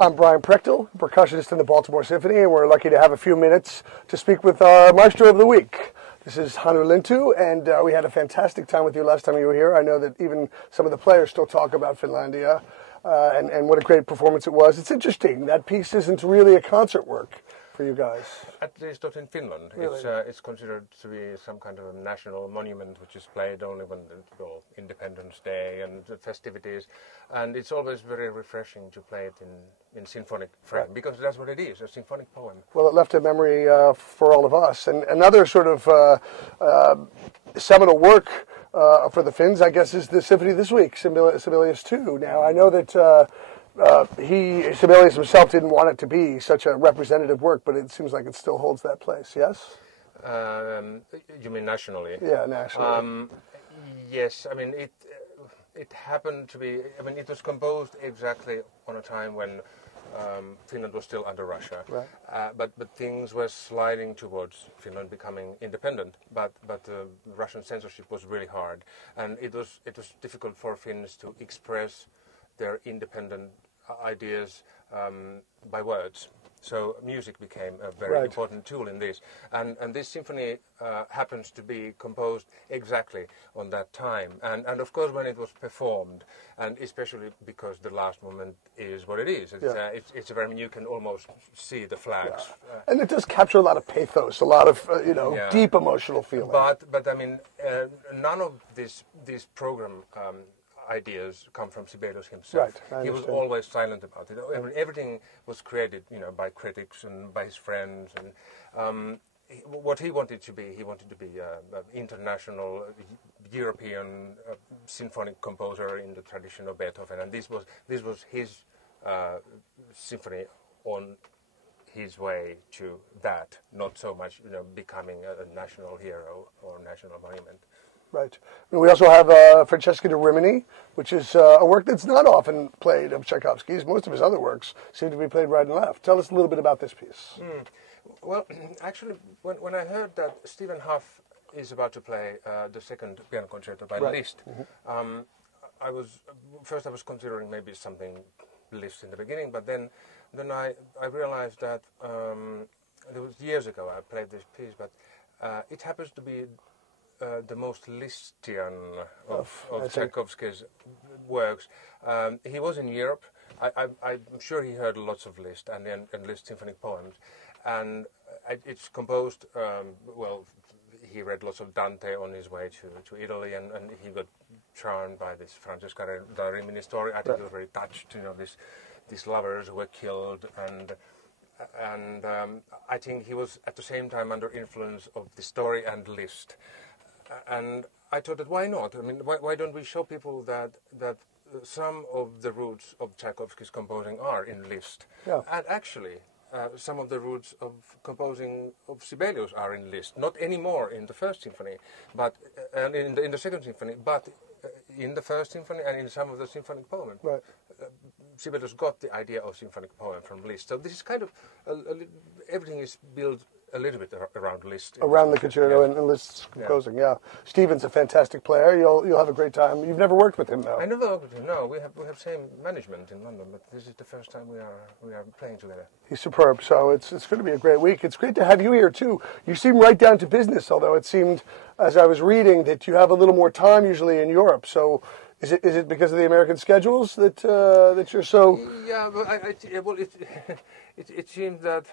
I'm Brian Prechtl, percussionist in the Baltimore Symphony, and we're lucky to have a few minutes to speak with our Maestro of the Week. This is Hannu Lintu, and we had a fantastic time with you last time you were here. I know that even some of the players still talk about Finlandia, and what a great performance it was. It's interesting, that piece isn't really a concert work for you guys. At least not in Finland. Really? It's considered to be some kind of a national monument, which is played only when Independence Day and the festivities. And it's always very refreshing to play it in symphonic frame, right, because that's what it is, a symphonic poem. Well, it left a memory for all of us. And another sort of seminal work for the Finns, I guess, is the Symphony this week, Sibelius 2. Now, I know that Sibelius himself didn't want it to be such a representative work, but it seems like it still holds that place, yes? You mean nationally? Yeah, nationally. Yes, I mean, it happened to be, I mean, it was composed exactly on a time when Finland was still under Russia. Right. But things were sliding towards Finland becoming independent, but Russian censorship was really hard, and it was difficult for Finns to express their independent ideas by words. So music became a very important tool in this. And this symphony happens to be composed exactly on that time. And of course when it was performed, and especially because the last movement is what it is. It's a very, you can almost see the flags. Yeah. And it does capture a lot of pathos, a lot of, deep emotional feeling. But I mean, none of these program ideas come from Sibelius himself. Right, he was always silent about it. I mean, everything was created, by critics and by his friends. And what he wanted to be an international European symphonic composer in the tradition of Beethoven. And this was his symphony on his way to that, not so much becoming a national hero or national monument. Right. And we also have Francesca de Rimini, which is a work that's not often played of Tchaikovsky's. Most of his other works seem to be played right and left. Tell us a little bit about this piece. Well, actually, when I heard that Stephen Hough is about to play the second piano concerto by Liszt, I was considering maybe something Liszt in the beginning, but then I realized that it was years ago I played this piece, but it happens to be the most Lisztian of Tchaikovsky's works. He was in Europe. I'm sure he heard lots of Liszt and Liszt symphonic poems. And it's composed, he read lots of Dante on his way to Italy, and he got charmed by this Francesca da Rimini story. I think he was very touched, these lovers who were killed, and I think he was at the same time under influence of the story and Liszt. And I thought that why not? I mean, why don't we show people that some of the roots of Tchaikovsky's composing are in Liszt? Yeah. And actually, some of the roots of composing of Sibelius are in Liszt. Not anymore in the first symphony, but and in the second symphony, but in the first symphony and in some of the symphonic poems. Right. Sibelius got the idea of symphonic poem from Liszt. So this is kind of everything is built a little bit around Liszt. Around the concerto and Liszt's composing, Stephen's a fantastic player. You'll have a great time. You've never worked with him, though. I never worked with him. No, we have same management in London, but this is the first time we are playing together. He's superb. So it's going to be a great week. It's great to have you here too. You seem right down to business, although it seemed, as I was reading, that you have a little more time usually in Europe. So is it because of the American schedules that you're so? Yeah, but it seems that,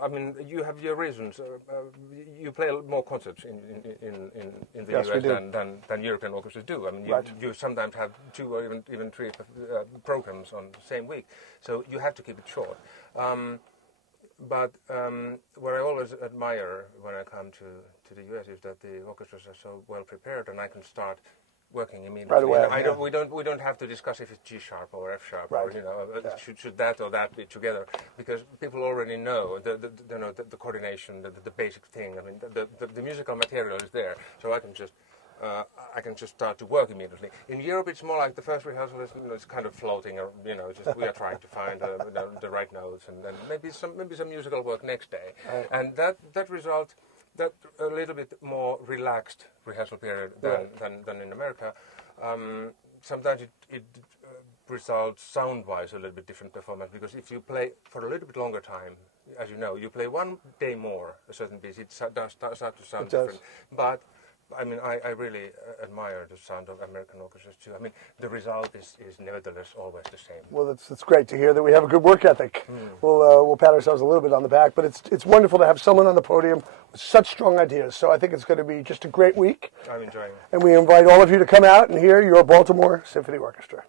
I mean, you have your reasons. You play more concerts in the US than European orchestras do. I mean, you sometimes have 2 or even 3 programs on the same week, so you have to keep it short. But what I always admire when I come to the US is that the orchestras are so well prepared, and I can start working immediately. Right away. We don't have to discuss if it's G sharp or F sharp or should that or that be together, because people already know the coordination, the basic thing. I mean, the musical material is there, so I can just start to work immediately. In Europe, it's more like the first rehearsal is it's kind of floating, just we are trying to find the right notes, and then maybe some musical work next day, and that result. That a little bit more relaxed rehearsal period than in America. Sometimes it results sound-wise a little bit different performance, because if you play for a little bit longer time, as you know, you play one day more a certain piece, it does start to sound different. But I mean, I really admire the sound of American orchestras too. I mean, the result is nevertheless always the same. Well, it's great to hear that we have a good work ethic. We'll pat ourselves a little bit on the back, but it's wonderful to have someone on the podium with such strong ideas. So I think it's going to be just a great week. I'm enjoying it. And we invite all of you to come out and hear your Baltimore Symphony Orchestra.